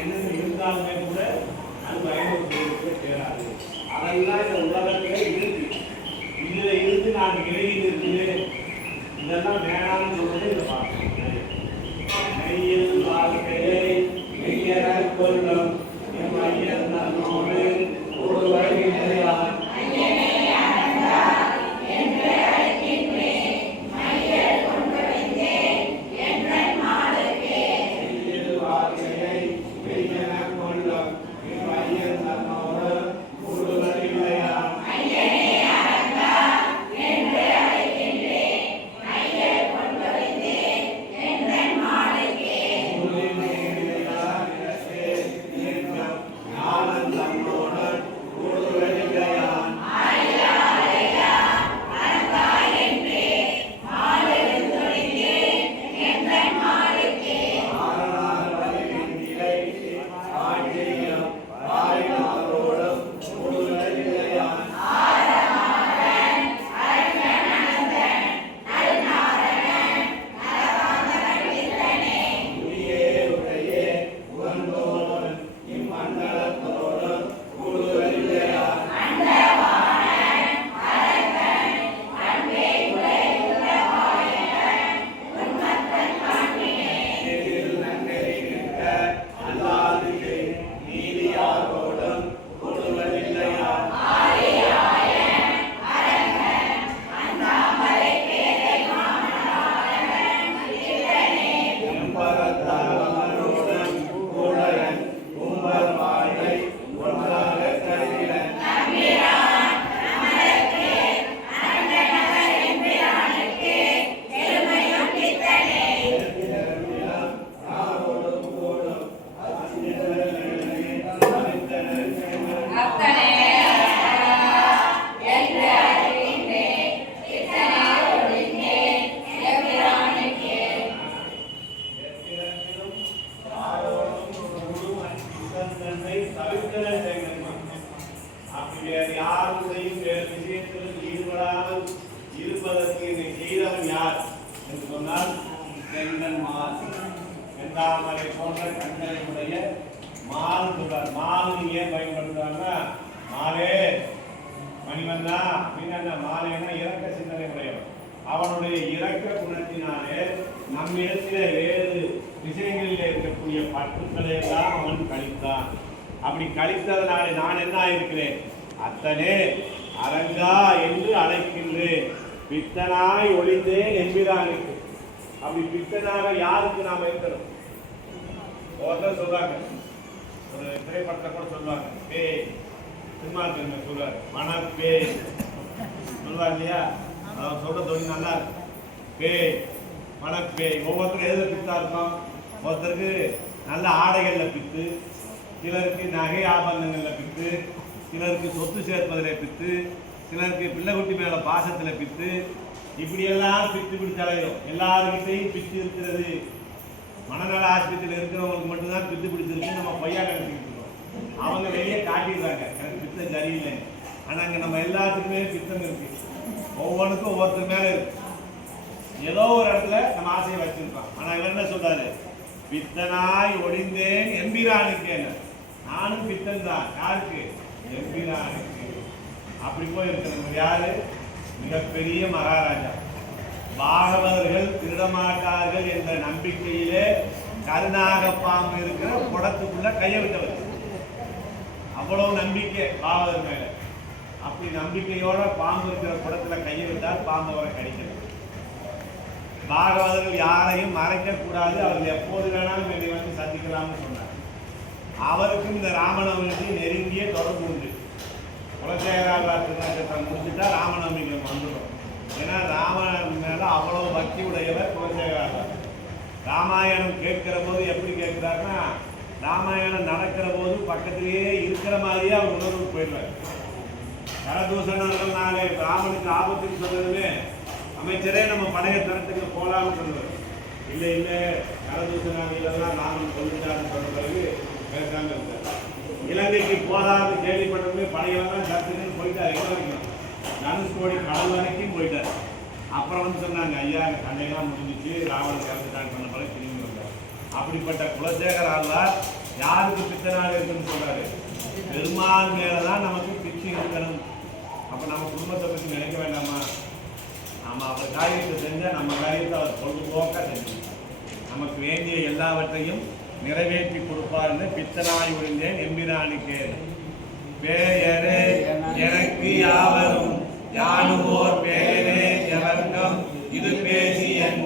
என்னென்ன இருந்தாலுமே கூட அது பயணத்துக்கு சேராது. அதெல்லாம் இந்த உலகத்திலே இருக்கு. இதுல இருந்து நான் விலகில் இருக்குது இதெல்லாம் வேணாம்னு சொல்றது இதை பார்க்கணும். மெய்யில் வாழ்க்கையை மெய்யென கொள்ளும் என் மையன் தன்னோடு ஒரு வருகிறார். யாருடையும் விஷயத்திலும் ஈடுபடாமல் இருப்பதற்கு இதை செய்தவன் யார் என்று சொன்னால் செங்கன் மால் செந்தாமரை போன்ற கண்களை உடைய மால் சொல்றார். மால் ஏன் பயன்படுத்துறாங்கன்னா மாலே மணிவந்தா அப்படின்னு மாலேன்னா இறக்க சிந்தனை உடையவன். அவனுடைய இறக்க குணத்தினாலே நம்மிடத்திலே வேறு விஷயங்களில் இருக்கக்கூடிய பற்றுக்களை எல்லாம் அவன் கழித்தான். அப்படி கழித்ததனாலே நான் என்ன ஆயிருக்கிறேன், அத்தனே அரங்கா என்று அழைக்கின்றேன், பித்தனாய் ஒளிந்தேன் என்கிறானுக்கு. அப்படி பித்தனாக யாருக்கு நாம் இருக்கிறோம்? ஒருத்தர் சொல்றாங்க, ஒரு திரைப்படத்தை கூட சொல்லுவாங்க, பேய் சினிமா தெரிஞ்ச சொல்லுவார், மணப்பேய் சொல்லுவார் இல்லையா? அவர் சொல்ற தொழில் நல்லா இருக்கு. பேய் மணப்பேய் ஒவ்வொருத்தரும் எதில் பித்தா இருக்கும். ஒருத்தருக்கு நல்ல ஆடைகளில் பித்து, சிலருக்கு நகை ஆபரணங்களில் பித்து, சிலருக்கு சொத்து சேர்ப்பதில் பித்து, சிலருக்கு பிள்ளைக்குட்டி மேலே பாசத்தில் பித்து, இப்படியெல்லாம் பித்து பிடிச்சலையும். எல்லாருக்கிட்டையும் பித்து இருக்கிறது. மனநல ஆஸ்பத்திரியில் இருக்கிறவங்களுக்கு மட்டும்தான் பித்து பிடிச்சிருக்கு நம்ம பொய்யா நினைச்சிக்கிட்டு இருக்கோம். அவங்க வெளியே காட்டிடுறாங்க எனக்கு பித்தம் சரியில்லை. ஆனால் அங்கே நம்ம எல்லாத்துக்குமே பித்தம் இருக்கு. ஒவ்வொன்றுக்கும் ஒவ்வொருத்தர் மேலே இருக்கு. ஏதோ ஒரு இடத்துல நம்ம ஆசையை வச்சிருக்கோம். ஆனால் இவன் என்ன சொல்றாரு, பித்தனாய் ஒளிந்தேன் எம்பிரானுக்கு. நானும் பித்தன் தான். யாருக்கு? எம்பிரானுக்கு. அப்படி போய் இருக்கிறவங்க யாரு? மிகப்பெரிய மகாராஜா. பாகவதர்கள் திருடமாட்டார்கள் என்ற நம்பிக்கையிலே கருணாக பாம்பு இருக்கிற குடத்துக்குள்ள கையை விட்டவர். அவ்வளவு நம்பிக்கை பாகவதர் மேல. அப்படி நம்பிக்கையோட பாம்பு இருக்கிற குடத்துல கையை விட்டால் பாம்பு அவரை கடிக்கிறது. பாகவதர்கள் யாரையும் மறைக்க கூடாது, அவர்கள் எப்போது வேணாலும் என்னை வந்து சந்திக்கலாம்னு சொன்னார். அவருக்கும் இந்த ராமநவமிக்கு நெருங்கிய தொடர்பு உண்டு. குலசேகராழ்வார் திருநட்சத்திரம் முடிச்சுட்டா ராமநவமிக்கு வந்துடும். ஏன்னா ராமன் மேல அவ்வளவு பக்தி உடையவர் குலசேகராழ்வார். ராமாயணம் கேட்கிற போது எப்படி கேட்கிறாருன்னா, ராமாயணம் நடக்கிற போது பக்கத்திலேயே இருக்கிற மாதிரியே அவர் உணர்வுக்கு போயிடுவார். கரதூஷணர்கள் நாளே ராமனுக்கு ஆபத்துன்னு சொன்னதுமே, அமைச்சரே நம்ம படைய தரத்துக்கு போகலாம்னு சொல்லுவார். இல்லை கரதூஷணாதிகளெல்லாம் ராமன் சொல்லிட்டாருன்னு சொன்ன பிறகு பேசாமல் இருந்தார். இலங்கைக்கு போதாது கேள்விப்பட்டதுமே படையெல்லாம் கற்றுன்னு போயிட்டார். எங்கே வரைக்கும்? தனுஷ்கோடி கடல் வரைக்கும் போயிட்டார். அப்புறம் வந்து சொன்னாங்க, ஐயா சண்டையெல்லாம் முடிஞ்சிச்சு, ராவணன் இறந்துட்டாங்க சொன்ன பிறகு திரும்பி வந்தார். அப்படிப்பட்ட குலசேகர ஆழ்வார் யாருக்கு பித்தனாக இருக்குன்னு சொல்றாரு? பெருமாள் மேலதான் நமக்கு பிச்சு இருக்கணும். அப்ப நம்ம குடும்பத்தை பற்றி நினைக்க வேண்டாமா? நம்ம அவர் காரியத்தை செஞ்சா நம்ம காரியத்தை அவர் பொழுதுபோக்கா செஞ்சு நமக்கு வேண்டிய எல்லாவற்றையும் நிறைவேற்றி கொடுப்பார் என்று பித்தனாய் உறிந்தேன் எம்பிரானுக்கே. பேயரே எனக்கு யாவரும் யானுவோர் பேயரே எவர்க்கம் இது பேசியன்